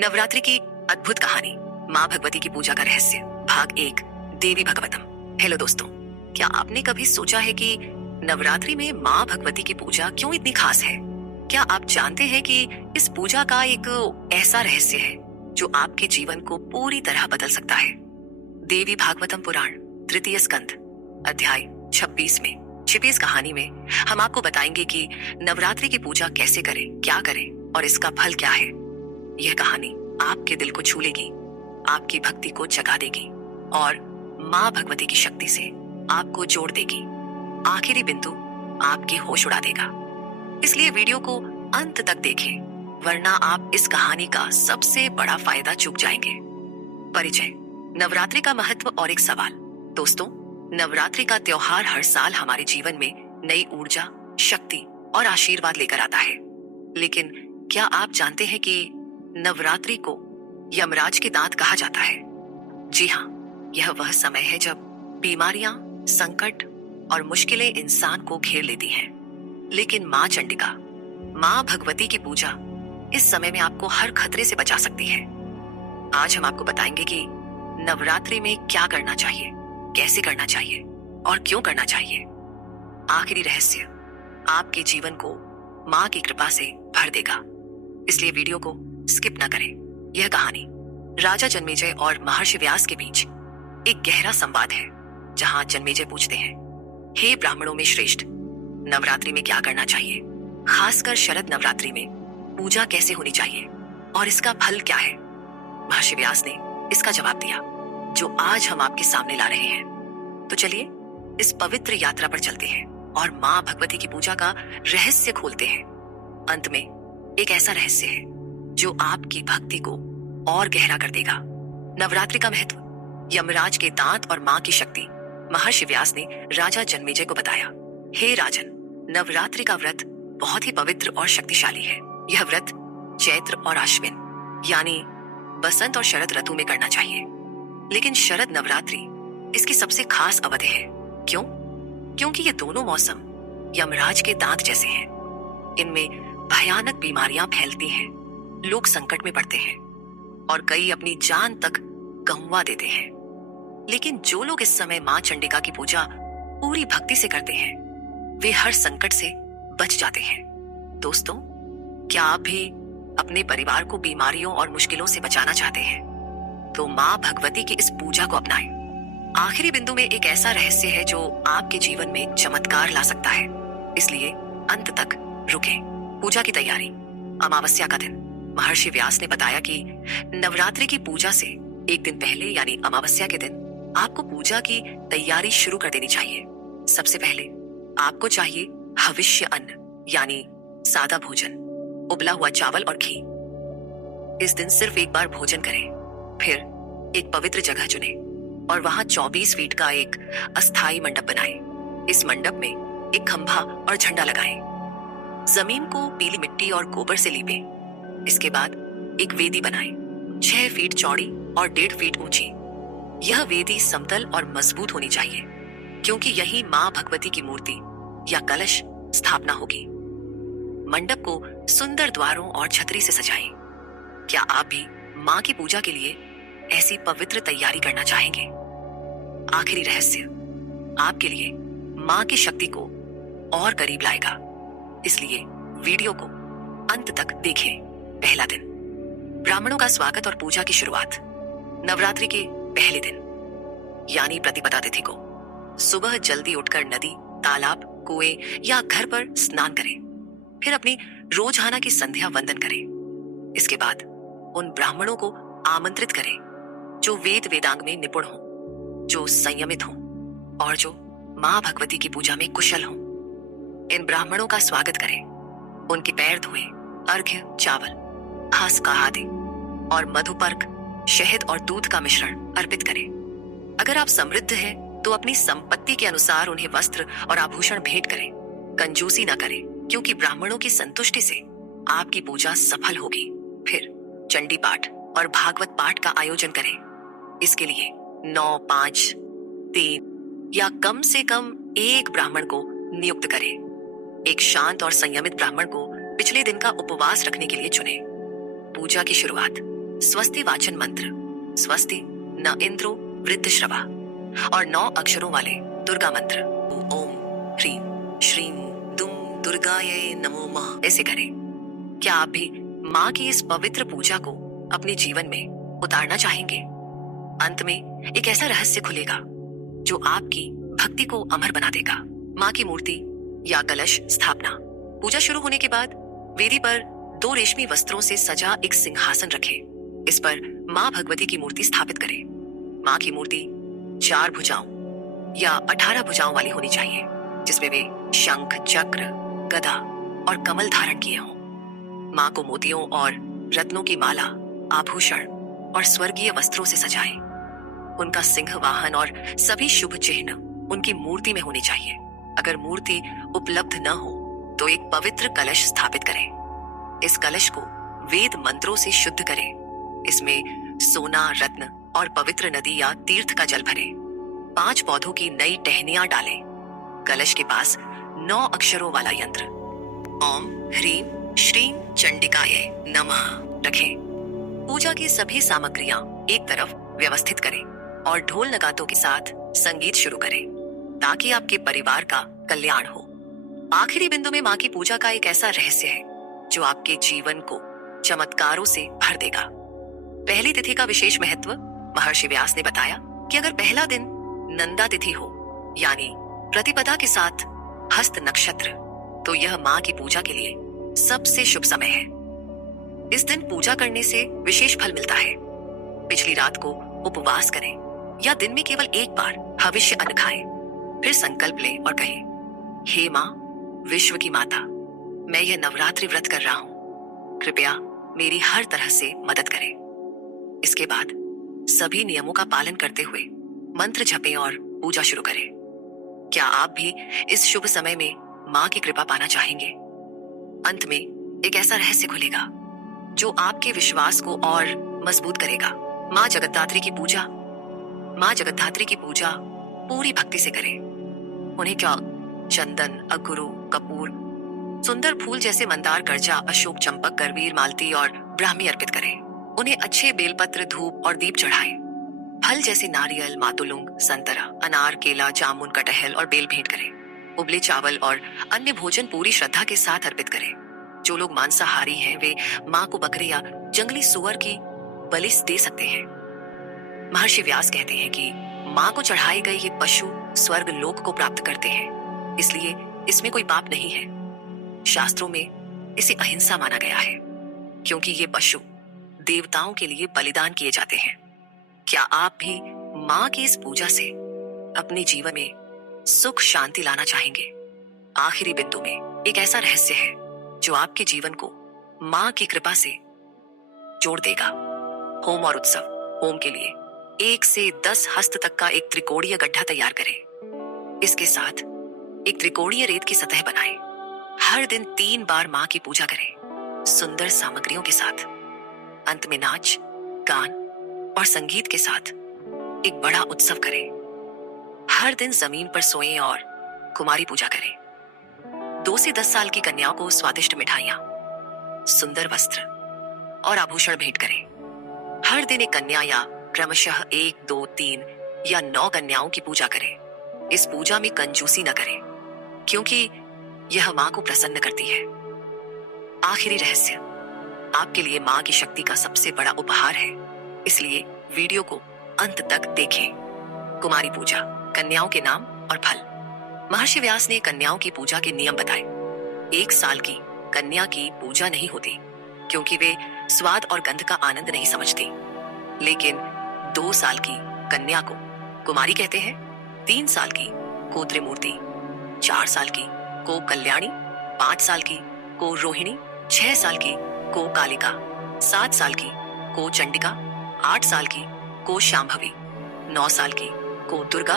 नवरात्रि की अद्भुत कहानी, माँ भगवती की पूजा का रहस्य, भाग 1, देवी भगवतम। हेलो दोस्तों, क्या आपने कभी सोचा है कि नवरात्रि में माँ भगवती की पूजा क्यों इतनी खास है? क्या आप जानते हैं कि इस पूजा का एक ऐसा रहस्य है जो आपके जीवन को पूरी तरह बदल सकता है? देवी भागवतम पुराण तृतीय स्कंध अध्याय 26 में छिपी इस कहानी में हम आपको बताएंगे कि नवरात्रि की पूजा कैसे करें, क्या करें और इसका फल क्या है। यह कहानी आपके दिल को छू लेगी, आपकी भक्ति को जगा देगी और माँ भगवती की शक्ति से आपको जोड़ देगी। आखिरी बिंदु आपके होश उड़ा देगा। इसलिए वीडियो को अंत तक देखें, वरना आप इस कहानी का सबसे बड़ा फायदा चूक जाएंगे। परिचय, नवरात्रि का महत्व और एक सवाल। दोस्तों, नवरात्रि का त्योहार हर साल हमारे जीवन में नई ऊर्जा, शक्ति और आशीर्वाद लेकर आता है। लेकिन क्या आप जानते हैं कि नवरात्रि को यमराज के दांत कहा जाता है? जी हाँ, यह वह समय है जब बीमारियां, संकट और मुश्किलें इंसान को घेर लेती हैं। लेकिन माँ चंडिका, माँ भगवती की पूजा इस समय में आपको हर खतरे से बचा सकती है। आज हम आपको बताएंगे कि नवरात्रि में क्या करना चाहिए, कैसे करना चाहिए और क्यों करना चाहिए। आखिरी रहस्य आपके जीवन को माँ की कृपा से भर देगा, इसलिए वीडियो को स्किप ना करें। यह कहानी राजा जन्मेजय और महर्षि व्यास के बीच एक गहरा संवाद है, जहां जन्मेजय पूछते हैं, हे ब्राह्मणों में श्रेष्ठ, नवरात्रि में क्या करना चाहिए? खासकर शरद नवरात्रि में पूजा कैसे होनी चाहिए और इसका फल क्या है? महर्षि व्यास ने इसका जवाब दिया, जो आज हम आपके सामने ला रहे हैं। तो चलिए इस पवित्र यात्रा पर चलते हैं और माँ भगवती की पूजा का रहस्य खोलते हैं। अंत में एक ऐसा रहस्य है जो आपकी भक्ति को और गहरा कर देगा। नवरात्रि का महत्व, यमराज के दांत और माँ की शक्ति। महर्षि व्यास ने राजा जन्मेजय को बताया, हे राजन, नवरात्रि का व्रत बहुत ही पवित्र और शक्तिशाली है। यह व्रत चैत्र और आश्विन यानी बसंत और शरद ऋतु में करना चाहिए। लेकिन शरद नवरात्रि इसकी सबसे खास अवधि है। क्यों? क्योंकि ये दोनों मौसम यमराज के दांत जैसे हैं। इनमें भयानक बीमारियां फैलती हैं, लोग संकट में पड़ते हैं और कई अपनी जान तक गंवा देते हैं। लेकिन जो लोग इस समय माँ चंडिका की पूजा पूरी भक्ति से करते हैं, वे हर संकट से बच जाते हैं। दोस्तों, क्या आप भी अपने परिवार को बीमारियों और मुश्किलों से बचाना चाहते हैं? तो माँ भगवती की इस पूजा को अपनाएं। आखिरी बिंदु में एक ऐसा रहस्य है जो आपके जीवन में एक चमत्कार ला सकता है, इसलिए अंत तक रुकें। पूजा की तैयारी। अमावस्या का दिन। महर्षि व्यास ने बताया कि नवरात्रि की पूजा से एक दिन पहले यानी अमावस्या के दिन आपको पूजा की तैयारी शुरू कर देनी चाहिए। सबसे पहले आपको चाहिए हविष्य अन्न यानी सादा भोजन, उबला हुआ चावल और घी। इस दिन सिर्फ एक बार भोजन करें, फिर एक पवित्र जगह चुनें और वहां 24 फीट का एक अस्थायी मंडप बनाएं। इस मंडप में एक खंभा और झंडा लगाएं। जमीन को पीली मिट्टी और गोबर से लीपें। इसके बाद एक वेदी बनाएं, 6 फीट चौड़ी और 1.5 फीट ऊंची। यह वेदी समतल और मजबूत होनी चाहिए, क्योंकि यही माँ भगवती की मूर्ति या कलश स्थापना होगी। मंडप को सुंदर द्वारों और छतरी से सजाएं। क्या आप भी माँ की पूजा के लिए ऐसी पवित्र तैयारी करना चाहेंगे? आखिरी रहस्य आपके लिए माँ की शक्ति को और करीब लाएगा, इसलिए वीडियो को अंत तक देखें। पहला दिन, ब्राह्मणों का स्वागत और पूजा की शुरुआत। नवरात्रि के पहले दिन यानी प्रतिपदा तिथि को सुबह जल्दी उठकर नदी, तालाब, कुएं या घर पर स्नान करें। फिर अपनी रोजाना की संध्या वंदन करें। इसके बाद उन ब्राह्मणों को आमंत्रित करें जो वेद वेदांग में निपुण हों, जो संयमित हों और जो माँ भगवती की पूजा में कुशल हों। इन ब्राह्मणों का स्वागत करें, उनके पैर धोएं, अर्घ्य, चावल, घास का आदि और मधुपर्क, शहद और दूध का मिश्रण अर्पित करें। अगर आप समृद्ध हैं, तो अपनी संपत्ति के अनुसार उन्हें वस्त्र और आभूषण भेंट करें। कंजूसी न करें, क्योंकि ब्राह्मणों की संतुष्टि से आपकी पूजा सफल होगी। फिर चंडी पाठ और भागवत पाठ का आयोजन करें। इसके लिए 9, 5, 3 या कम से कम एक ब्राह्मण को नियुक्त करें। एक शांत और संयमित ब्राह्मण को पिछले दिन का उपवास रखने के लिए चुने। पूजा की शुरुआत स्वस्ति वाचन मंत्र, स्वस्ति न इंद्रो वृद्धश्रवा, और 9 अक्षरों वाले दुर्गा मंत्र, ओम ह्रीम श्रीम दुम दुर्गायै नमो नमः, ऐसे करें। क्या आप भी माँ की इस पवित्र पूजा को अपने जीवन में उतारना चाहेंगे? अंत में एक ऐसा रहस्य खुलेगा जो आपकी भक्ति को अमर बना देगा। माँ की मूर्ति या कलश स्थापना। पूजा शुरू होने के बाद वेदी पर 2 रेशमी वस्त्रों से सजा एक सिंहासन रखें। इस पर माँ भगवती की मूर्ति स्थापित करें। माँ की मूर्ति 4 भुजाओं या 18 भुजाओं वाली होनी चाहिए, जिसमें वे शंख, चक्र, गदा और कमल धारण किए हों। माँ को मोतियों और रत्नों की माला, आभूषण और स्वर्गीय वस्त्रों से सजाएं। उनका सिंह वाहन और सभी शुभ चिन्ह उनकी मूर्ति में होने चाहिए। अगर मूर्ति उपलब्ध न हो तो एक पवित्र कलश स्थापित करें। इस कलश को वेद मंत्रों से शुद्ध करें। इसमें सोना, रत्न और पवित्र नदी या तीर्थ का जल भरें। 5 पौधों की नई टहनियां डालें। कलश के पास 9 अक्षरों वाला यंत्र ओम ह्रीम श्रीम चंडिकाय नमः रखें। पूजा की सभी सामग्रियां एक तरफ व्यवस्थित करें और ढोल नगातों के साथ संगीत शुरू करें, ताकि आपके परिवार का कल्याण हो। आखिरी बिंदु में माँ की पूजा का एक ऐसा रहस्य है जो आपके जीवन को चमत्कारों से भर देगा। पहली तिथि का विशेष महत्व महर्षि व्यास ने बताया कि अगर पहला दिन नंदा तिथि हो, यानी प्रतिपदा के साथ हस्त नक्षत्र, तो यह माँ की पूजा के लिए सबसे शुभ समय है। इस दिन पूजा करने से विशेष फल मिलता है। पिछली रात को उपवास करें या दिन में केवल एक बार हविष्य अन्न खाएं। फिर संकल्प लें और कहें, हे माँ विश्व की माता, मैं यह नवरात्रि व्रत कर रहा हूँ, कृपया मेरी हर तरह से मदद करें। इसके बाद सभी नियमों का पालन करते हुए मंत्र जपें और पूजा शुरू करें। क्या आप भी इस शुभ समय में माँ की कृपा पाना चाहेंगे? अंत में एक ऐसा रहस्य खुलेगा जो आपके विश्वास को और मजबूत करेगा। माँ जगद्धात्री की पूजा पूरी भक्ति से करें। उन्हें क्या चंदन, अगुरु, कपूर, सुंदर फूल जैसे मंदार, गर्जा, अशोक, चंपक, गरवीर, मालती और ब्राह्मी अर्पित करें। उन्हें अच्छे बेलपत्र, धूप और दीप चढ़ाएं। फल जैसे नारियल, मातुलुंग, संतरा, अनार, केला, जामुन, कटहल और बेल भेंट करें। उबले चावल और अन्य भोजन पूरी श्रद्धा के साथ अर्पित करें। जो लोग मांसाहारी हैं वे माँ को बकरे या जंगली सुअर की बलि दे सकते हैं। महर्षि व्यास कहते हैं कि माँ को चढ़ाए गए ये पशु स्वर्ग लोक को प्राप्त करते हैं, इसलिए इसमें कोई पाप नहीं है। शास्त्रों में इसे अहिंसा माना गया है, क्योंकि ये पशु देवताओं के लिए बलिदान किए जाते हैं। क्या आप भी माँ की इस पूजा से अपने जीवन में सुख शांति लाना चाहेंगे? आखिरी बिंदु में एक ऐसा रहस्य है जो आपके जीवन को माँ की कृपा से जोड़ देगा। होम और उत्सव। होम के लिए 1 से 10 हस्त तक का एक त्रिकोणीय गड्ढा तैयार करें। इसके साथ एक त्रिकोणीय रेत की सतह बनाएं। हर दिन 3 बार माँ की पूजा करें, सुंदर सामग्रियों के साथ। अंत में नाच, गान और संगीत के साथ एक बड़ा उत्सव करें। हर दिन जमीन पर सोएं और कुमारी पूजा करें। 2 से 10 साल की कन्याओं को स्वादिष्ट मिठाइयां, सुंदर वस्त्र और आभूषण भेंट करें। हर दिन एक कन्या या क्रमशः 1, 2, 3 या 9 कन्याओं की पूजा करें। इस पूजा में कंजूसी न करें, क्योंकि यह माँ को प्रसन्न करती है। आखिरी रहस्य आपके लिए माँ की शक्ति का सबसे बड़ा उपहार है, इसलिए वीडियो को अंत तक देखें। कुमारी पूजा, कन्याओं के नाम और फल। महर्षि व्यास ने कन्याओं की पूजा के नियम बताए। 1 साल की कन्या की पूजा नहीं होती, क्योंकि वे स्वाद और गंध का आनंद नहीं समझती। लेकिन 2 साल की कन्या को कुमारी कहते हैं, 3 साल की को त्रिमूर्ति, 4 साल की को कल्याणी, 5 साल की को रोहिणी, 6 साल की को कालिका, 7 साल की को चंडिका, 8 साल की को शांभवी, 9 साल की को दुर्गा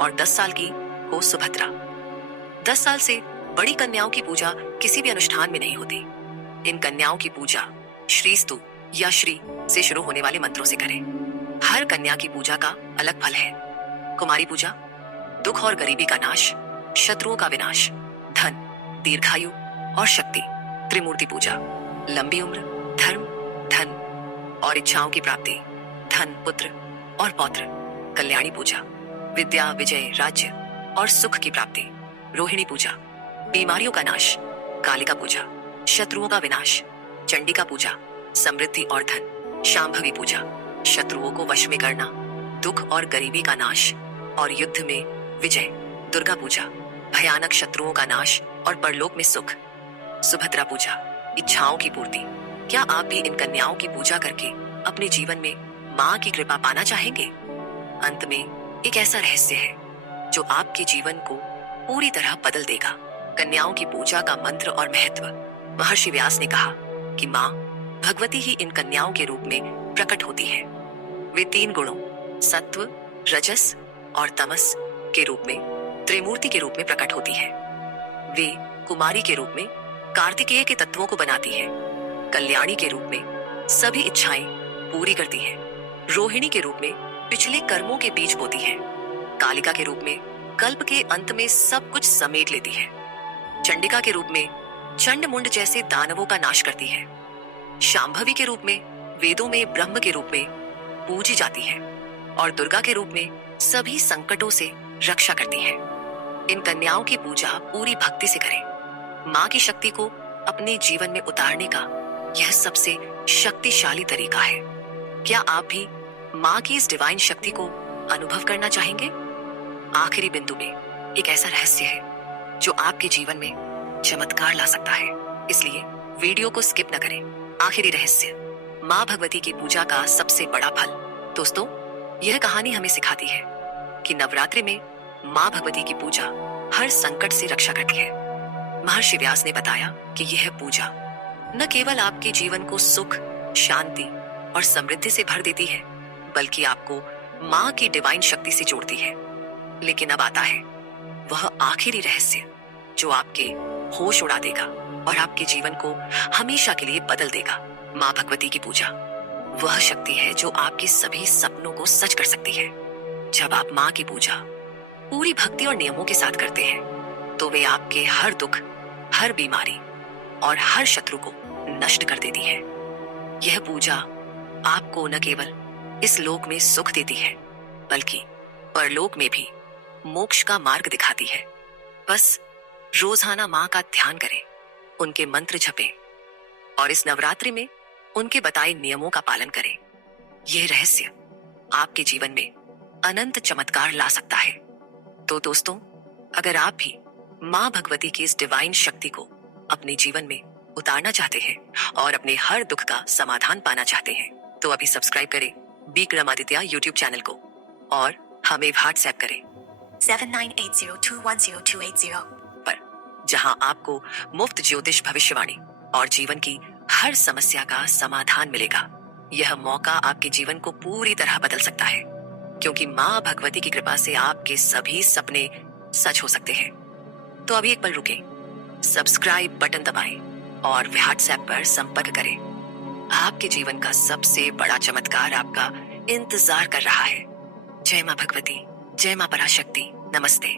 और 10 साल की को सुभद्रा। 10 साल से बड़ी कन्याओं की पूजा किसी भी अनुष्ठान में नहीं होती। इन कन्याओं की पूजा श्रीस्तु या श्री से शुरू होने वाले मंत्रों से करें। हर कन्या की पूजा का अलग फल है। कुमारी पूजा, दुख और गरीबी का नाश, शत्रुओं का विनाश, धन, दीर्घायु और शक्ति। त्रिमूर्ति पूजा, लंबी उम्र, धर्म, धन और इच्छाओं की प्राप्ति, धन, पुत्र और पौत्र। कल्याणी पूजा, विद्या, विजय, राज्य और सुख की प्राप्ति। रोहिणी पूजा, बीमारियों का नाश। कालिका पूजा, शत्रुओं का विनाश। चंडिका पूजा, समृद्धि और धन। शांभवी पूजा, शत्रुओं को वश में करना, दुख और गरीबी का नाश और युद्ध में विजय। दुर्गा पूजा, भयानक शत्रुओं का नाश और परलोक में सुख। सुभद्रा पूजा, इच्छाओं की पूर्ति। क्या आप भी इन कन्याओं की पूजा करके अपने जीवन में माँ की कृपा पाना चाहेंगे? अंत में एक ऐसा रहस्य है जो आपके जीवन को पूरी तरह बदल देगा। कन्याओं की पूजा का मंत्र और महत्व। महर्षि व्यास ने कहा कि माँ भगवती ही इन कन्याओं के रूप में प्रकट होती है। वे 3 गुणों सत्व, रजस और तमस के रूप में त्रिमूर्ति के रूप में प्रकट होती है। वे कुमारी के रूप में कार्तिकेय के तत्वों को बनाती है। कल्याणी के रूप में सभी इच्छाएं पूरी करती है। रोहिणी के रूप में पिछले कर्मों के बीज बोती है। कालिका के रूप में कल्प के अंत में सब कुछ समेट लेती है। चंडिका के रूप में चंड मुंड जैसे दानवों का नाश करती है। शांभवी के रूप में वेदों में ब्रह्म के रूप में पूजी जाती है और दुर्गा के रूप में सभी संकटों से रक्षा करती है। इन कन्याओं की पूजा पूरी भक्ति से करें। माँ की शक्ति को अपने जीवन में उतारने का यह सबसे शक्तिशाली तरीका है। क्या आप भी माँ की इस डिवाइन शक्ति को अनुभव करना चाहेंगे? आखिरी बिंदु में एक ऐसा रहस्य है जो आपके जीवन में चमत्कार ला सकता है, इसलिए वीडियो को स्किप न करें। आखिरी रहस्य, माँ भगवती की पूजा का सबसे बड़ा फल। दोस्तों, यह कहानी हमें सिखाती है कि नवरात्रि में माँ भगवती की पूजा हर संकट से रक्षा करती है। महर्षि व्यास ने बताया कि यह पूजा न केवल आपके जीवन को सुख, शांति और समृद्धि से भर देती है, बल्कि आपको माँ की डिवाइन शक्ति से जोड़ती है। लेकिन अब आता है वह आखिरी रहस्य जो आपके होश उड़ा देगा और आपके जीवन को हमेशा के लिए बदल देगा। माँ भगवती की पूजा वह शक्ति है जो आपके सभी सपनों को सच कर सकती है। जब आप माँ की पूजा पूरी भक्ति और नियमों के साथ करते हैं तो वे आपके हर दुख, हर बीमारी और हर शत्रु को नष्ट कर देती है। यह पूजा आपको न केवल इस लोक में सुख देती है, बल्कि परलोक में भी मोक्ष का मार्ग दिखाती है। बस रोजाना माँ का ध्यान करें, उनके मंत्र जपें और इस नवरात्रि में उनके बताए नियमों का पालन करें। यह रहस्य आपके जीवन में अनंत चमत्कार ला सकता है। तो दोस्तों, अगर आप भी माँ भगवती की इस डिवाइन शक्ति को अपने जीवन में उतारना चाहते हैं और अपने हर दुख का समाधान पाना चाहते हैं, तो अभी सब्सक्राइब करें विक्रमादित्य यूट्यूब चैनल को और हमें व्हाट्सएप करें 7980210280 पर, जहां आपको मुफ्त ज्योतिष भविष्यवाणी और जीवन की हर समस्या का समाधान मिलेगा। यह मौका आपके जीवन को पूरी तरह बदल सकता है, क्योंकि माँ भगवती की कृपा से आपके सभी सपने सच हो सकते हैं। तो अभी एक पल रुकें, सब्सक्राइब बटन दबाएं और व्हाट्सएप पर संपर्क करें। आपके जीवन का सबसे बड़ा चमत्कार आपका इंतजार कर रहा है। जय माँ भगवती, जय माँ पराशक्ति, नमस्ते।